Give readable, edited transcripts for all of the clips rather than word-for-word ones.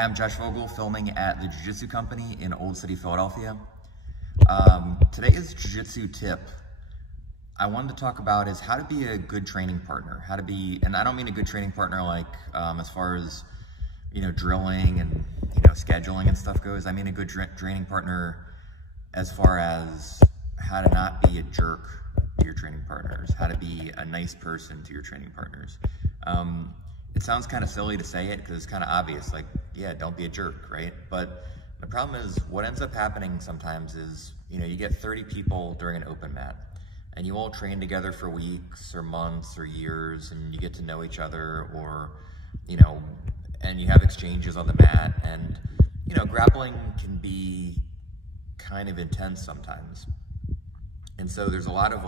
Hi, I'm Josh Vogel, filming at the Jiu-Jitsu Company in Old City, Philadelphia. Today's Jiu-Jitsu tip I wanted to talk about is how to be a good training partner. How to be, and I don't mean a good training partner like as far as, drilling and, scheduling and stuff goes. I mean a good training partner as far as how to not be a jerk to your training partners, how to be a nice person to your training partners. It sounds kind of silly to say it because it's kind of obvious, like, yeah, don't be a jerk, right? But the problem is what ends up happening sometimes is, you get 30 people during an open mat and you all train together for weeks or months or years and you get to know each other, or, and you have exchanges on the mat, and, grappling can be kind of intense sometimes. And so there's a lot of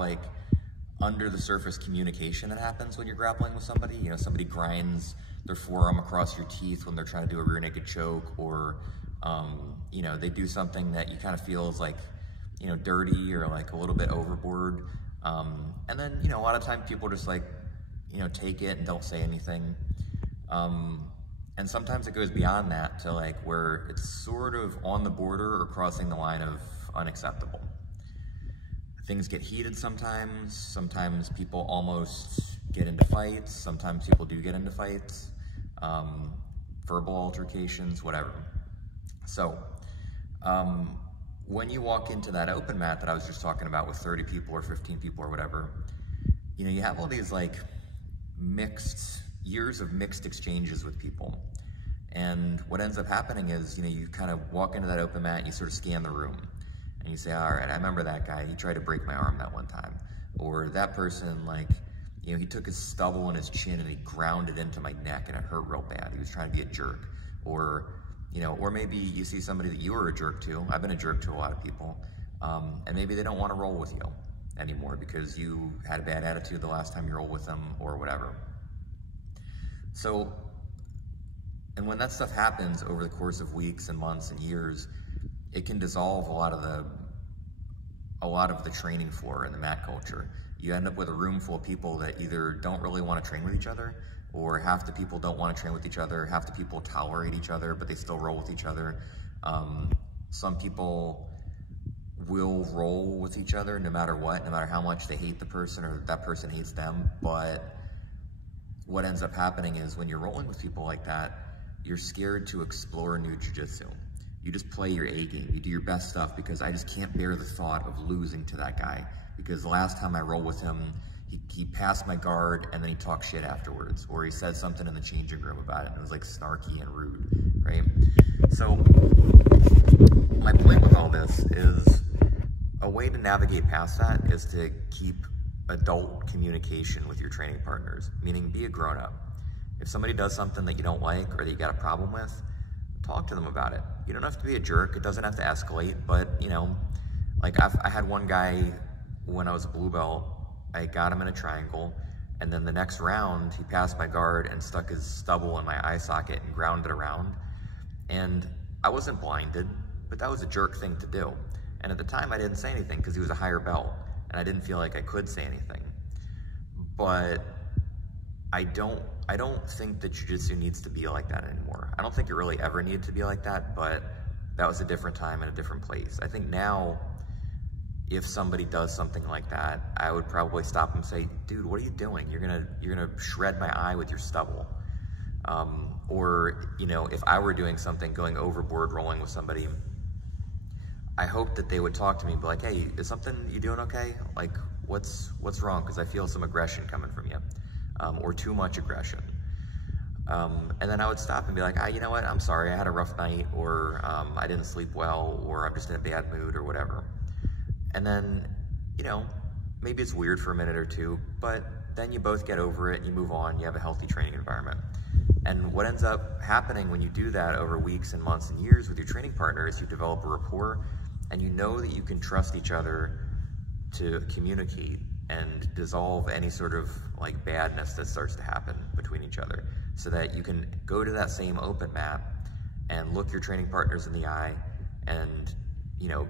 under the surface communication that happens when you're grappling with somebody. Somebody grinds their forearm across your teeth when they're trying to do a rear naked choke, or, they do something that you kind of feel is dirty or a little bit overboard. And then, a lot of times people just take it and don't say anything. And sometimes it goes beyond that to where it's sort of on the border or crossing the line of unacceptable. Things get heated sometimes. Sometimes people almost get into fights. Sometimes people do get into fights, verbal altercations, whatever. So when you walk into that open mat that I was just talking about with 30 people or 15 people or whatever, you have all these years of mixed exchanges with people. And what ends up happening is, you kind of walk into that open mat and you sort of scan the room. And you say, all right, I remember that guy. He tried to break my arm that one time. Or that person, he took his stubble and his chin and he ground it into my neck and it hurt real bad. He was trying to be a jerk. Or, or maybe you see somebody that you were a jerk to. I've been a jerk to a lot of people. And maybe they don't want to roll with you anymore because you had a bad attitude the last time you rolled with them or whatever. So, and when that stuff happens over the course of weeks and months and years, it can dissolve a lot of the training floor in the mat culture. You end up with a room full of people that either don't really want to train with each other, or half the people don't want to train with each other, half the people tolerate each other, but they still roll with each other. Some people will roll with each other no matter what, no matter how much they hate the person or that person hates them. But what ends up happening is when you're rolling with people like that, you're scared to explore new jiu-jitsu. You just play your A game. You do your best stuff because I just can't bear the thought of losing to that guy. Because the last time I rolled with him, he passed my guard and then he talked shit afterwards. Or he said something in the changing room about it and it was snarky and rude, right? So my point with all this is a way to navigate past that is to keep adult communication with your training partners, meaning be a grown-up. If somebody does something that you don't like or that you got a problem with, talk to them about it. You don't have to be a jerk. It doesn't have to escalate, but I had one guy when I was a blue belt, I got him in a triangle, and then the next round, he passed my guard and stuck his stubble in my eye socket and ground it around. And I wasn't blinded, but that was a jerk thing to do. And at the time, I didn't say anything because he was a higher belt, and I didn't feel like I could say anything. But I don't think that jiu-jitsu needs to be like that anymore. I don't think it really ever needed to be like that, but that was a different time and a different place. I think now, if somebody does something like that, I would probably stop and say, dude, what are you doing? You're gonna shred my eye with your stubble. Or, if I were doing something, going overboard, rolling with somebody, I hope that they would talk to me and be like, hey, is something, you doing okay? What's wrong? Because I feel some aggression coming from you. Or too much aggression. And then I would stop and be like, you know what, I'm sorry, I had a rough night, or I didn't sleep well, or I'm just in a bad mood, or whatever. And then, maybe it's weird for a minute or two, but then you both get over it, you move on, you have a healthy training environment. And what ends up happening when you do that over weeks and months and years with your training partner is you develop a rapport, and you know that you can trust each other to communicate and dissolve any sort of badness that starts to happen between each other, so that you can go to that same open mat and look your training partners in the eye and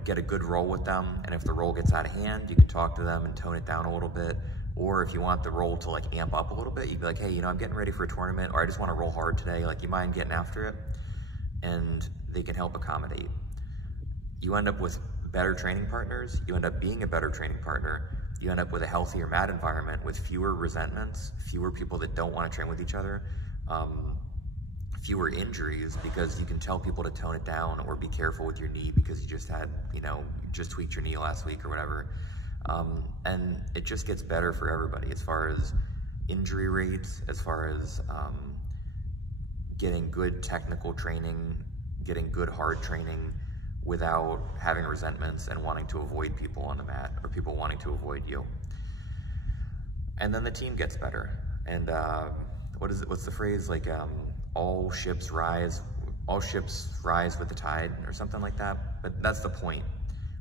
get a good roll with them. And if the roll gets out of hand, you can talk to them and tone it down a little bit. Or if you want the roll to amp up a little bit, you'd be like, hey, I'm getting ready for a tournament, or I just want to roll hard today. You mind getting after it? and they can help accommodate. You end up with better training partners, you end up being a better training partner, you end up with a healthier mat environment with fewer resentments, fewer people that don't want to train with each other, fewer injuries, because you can tell people to tone it down or be careful with your knee because you just had, you just tweaked your knee last week or whatever. And it just gets better for everybody as far as injury rates, as far as getting good technical training, getting good hard training without having resentments and wanting to avoid people on the mat or people wanting to avoid you. And then the team gets better. And what's the phrase, like all ships rise with the tide or something like that? But that's the point.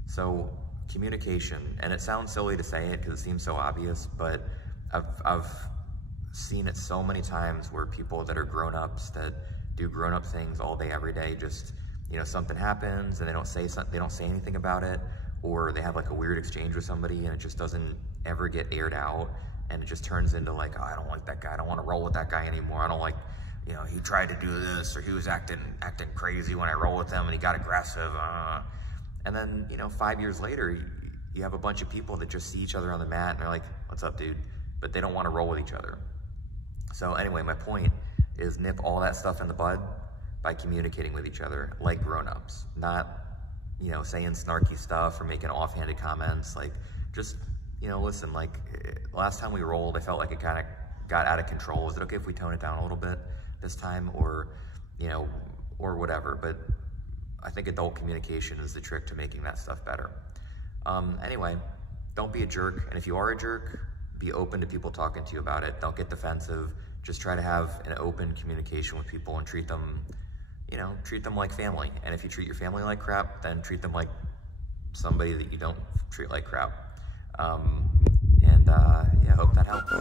So communication, and it sounds silly to say it because it seems so obvious, but I've seen it so many times where people that are grown-ups that do grown-up things all day, every day, just, something happens and they don't say anything about it, or they have like a weird exchange with somebody and it just doesn't ever get aired out, and it just turns into like, oh, I don't like that guy, I don't want to roll with that guy anymore, I don't like, he tried to do this, or he was acting crazy when I roll with him and he got aggressive, and then 5 years later you have a bunch of people that just see each other on the mat and they're like, what's up, dude? But they don't want to roll with each other. So anyway, my point is nip all that stuff in the bud by communicating with each other like grown-ups, not, saying snarky stuff or making offhanded comments. Like, just, listen, like, last time we rolled, I felt like it kind of got out of control. Is it okay if we tone it down a little bit this time, or, or whatever? But I think adult communication is the trick to making that stuff better. Anyway, don't be a jerk. And if you are a jerk, be open to people talking to you about it. Don't get defensive. Just try to have an open communication with people and treat them like family. And if you treat your family like crap, then treat them like somebody that you don't treat like crap. Yeah, I hope that helps.